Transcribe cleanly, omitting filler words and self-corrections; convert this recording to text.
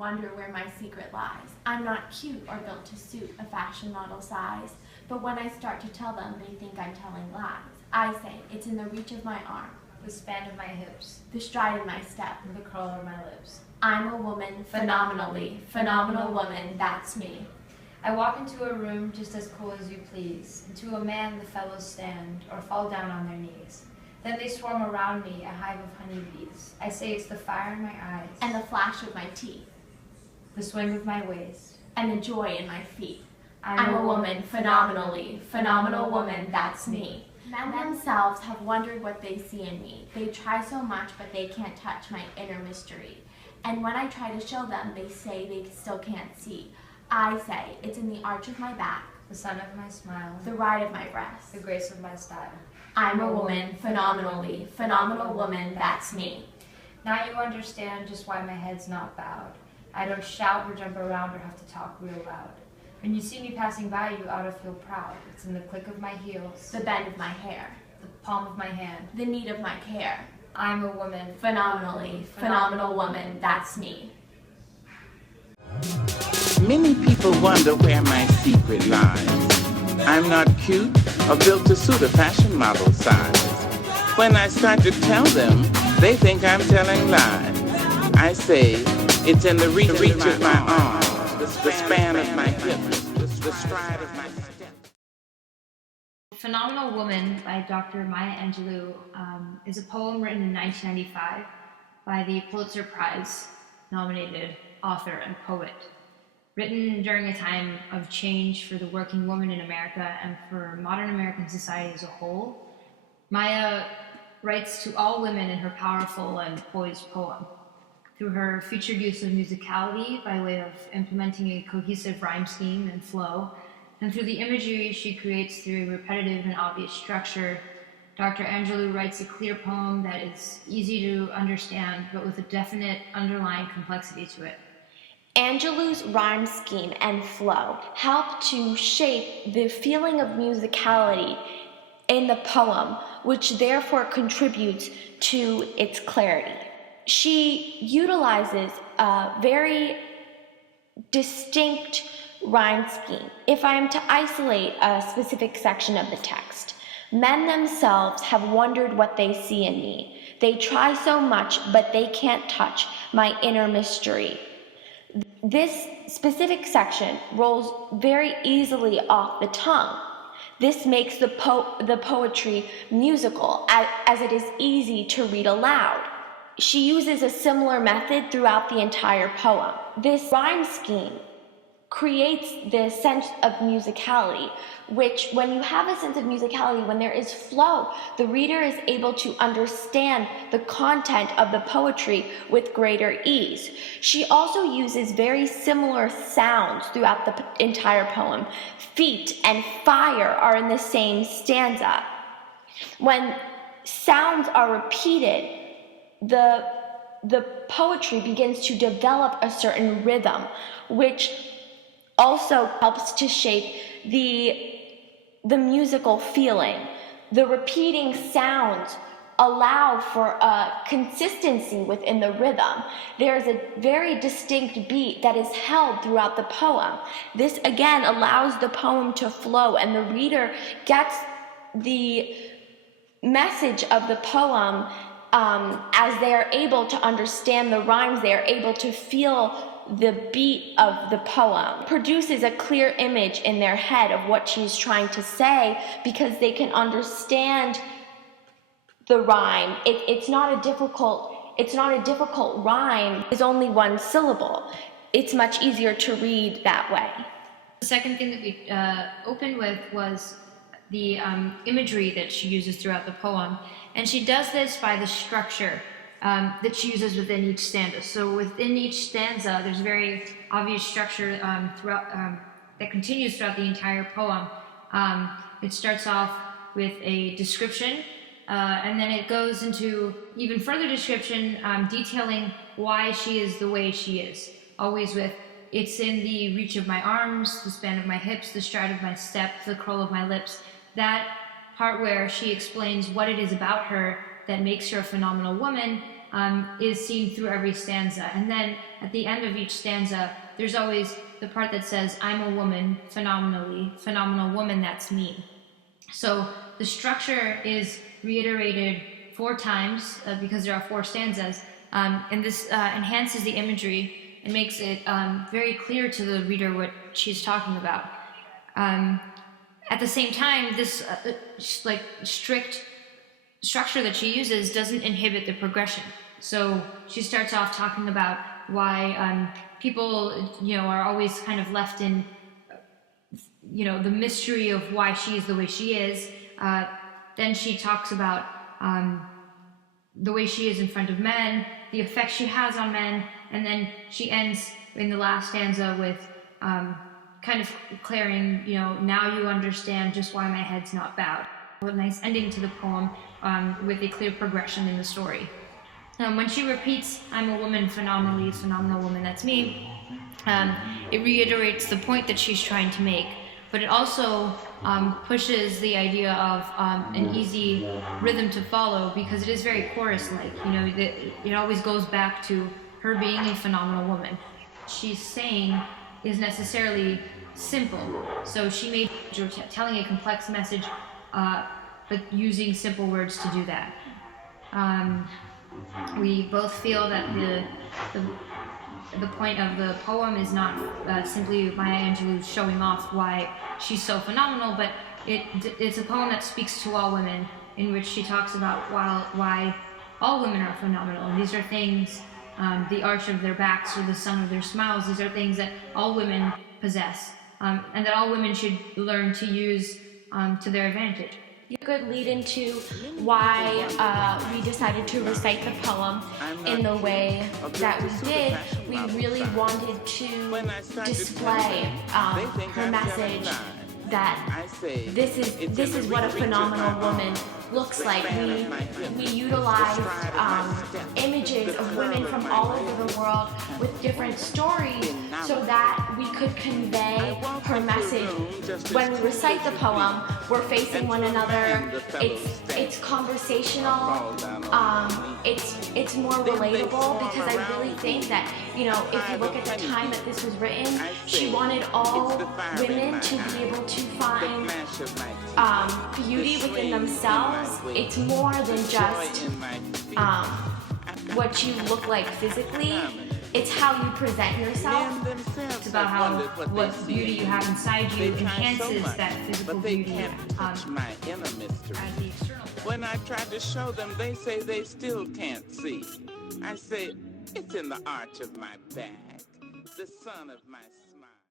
wonder where my secret lies. I'm not cute or built to suit a fashion model size, but when I start to tell them, they think I'm telling lies. I say, it's in the reach of my arm, the span of my hips, the stride of my step, the curl of my lips. I'm a woman, phenomenally, phenomenal woman, that's me. I walk into a room just as cool as you please, and to a man the fellows stand, or fall down on their knees. Then they swarm around me, a hive of honeybees. I say it's the fire in my eyes, and the flash of my teeth, the swing of my waist, and the joy in my feet. I'm a woman, phenomenally, phenomenal woman, that's me. Men themselves have wondered what they see in me. They try so much, but they can't touch my inner mystery. And when I try to show them, they say they still can't see. I say, it's in the arch of my back, the sun of my smile, the ride of my breast, the grace of my style. I'm a woman, phenomenally, phenomenal woman, that's me. Now you understand just why my head's not bowed. I don't shout or jump around or have to talk real loud. When you see me passing by, you ought to feel proud. It's in the click of my heels, the bend of my hair, the palm of my hand, the need of my care. I'm a woman, phenomenally, phenomenal woman, that's me. Many people wonder where my secret lies. I'm not cute or built to suit a fashion model size. When I start to tell them, they think I'm telling lies. I say, it's in the reach of my arm, the span of my hips, the stride of my step. Phenomenal Woman by Dr. Maya Angelou is a poem written in 1995 by the Pulitzer Prize nominated author and poet. Written during a time of change for the working woman in America and for modern American society as a whole, Maya writes to all women in her powerful and poised poem. Through her featured use of musicality by way of implementing a cohesive rhyme scheme and flow, and through the imagery she creates through a repetitive and obvious structure, Dr. Angelou writes a clear poem that is easy to understand, but with a definite underlying complexity to it. Angelou's rhyme scheme and flow help to shape the feeling of musicality in the poem, which therefore contributes to its clarity. She utilizes a very distinct rhyme scheme. If I am to isolate a specific section of the text, men themselves have wondered what they see in me. They try so much, but they can't touch my inner mystery. This specific section rolls very easily off the tongue. This makes the poetry musical, as it is easy to read aloud. She uses a similar method throughout the entire poem. This rhyme scheme creates this sense of musicality, which when you have a sense of musicality, when there is flow, the reader is able to understand the content of the poetry with greater ease. She also uses very similar sounds throughout the entire poem. Feet and fire are in the same stanza. When sounds are repeated, the poetry begins to develop a certain rhythm, which also helps to shape the musical feeling. The repeating sounds allow for a consistency within the rhythm. There's a very distinct beat that is held throughout the poem. This again allows the poem to flow, and the reader gets the message of the poem as they are able to understand the rhymes. They are able to feel the beat of the poem. Produces a clear image in their head of what she's trying to say, because they can understand the rhyme. It's not a difficult rhyme. It's only one syllable. It's much easier to read that way. The second thing that we opened with was the imagery that she uses throughout the poem, and she does this by the structure that she uses within each stanza. So within each stanza, there's a very obvious structure that continues throughout the entire poem. It starts off with a description, and then it goes into even further description, detailing why she is the way she is. Always with, it's in the reach of my arms, the span of my hips, the stride of my step, the curl of my lips. That part where she explains what it is about her that makes her a phenomenal woman is seen through every stanza. And then at the end of each stanza, there's always the part that says, I'm a woman, phenomenal woman, that's me. So the structure is reiterated 4 times because there are 4 stanzas, and this enhances the imagery and makes it very clear to the reader what she's talking about. At the same time, this strict structure that she uses doesn't inhibit the progression. So she starts off talking about why people, are always kind of left in, the mystery of why she is the way she is. Then she talks about the way she is in front of men, the effect she has on men, and then she ends in the last stanza with kind of declaring, now you understand just why my head's not bowed. A nice ending to the poem with a clear progression in the story. When she repeats, I'm a woman, phenomenal woman, that's me, it reiterates the point that she's trying to make, but it also pushes the idea of an easy rhythm to follow, because it is very chorus-like. It always goes back to her being a phenomenal woman. She's saying is necessarily simple, so she may be telling a complex message, but using simple words to do that. We both feel that the point of the poem is not simply Maya Angelou showing off why she's so phenomenal, but it's a poem that speaks to all women, in which she talks about why all women are phenomenal. And these are things, the arch of their backs or the sun of their smiles, these are things that all women possess, and that all women should learn to use to their advantage. A good lead into why we decided to recite the poem in the way that we did. We really wanted to display her message that this is what a phenomenal woman looks like. We utilized images of women from all over the world with different stories so that we could convey her message. When we recite the poem, we're facing one another. It's conversational. It's more relatable, because I really think that, if you look at the time that this was written, she wanted all women to be able to find beauty within themselves. It's more than just what you look like physically. It's how you present yourself. It's about how what beauty you have inside you enhances that physical beauty as the external. When I try to show them, they say they still can't see. I say, it's in the arch of my back, the sun of my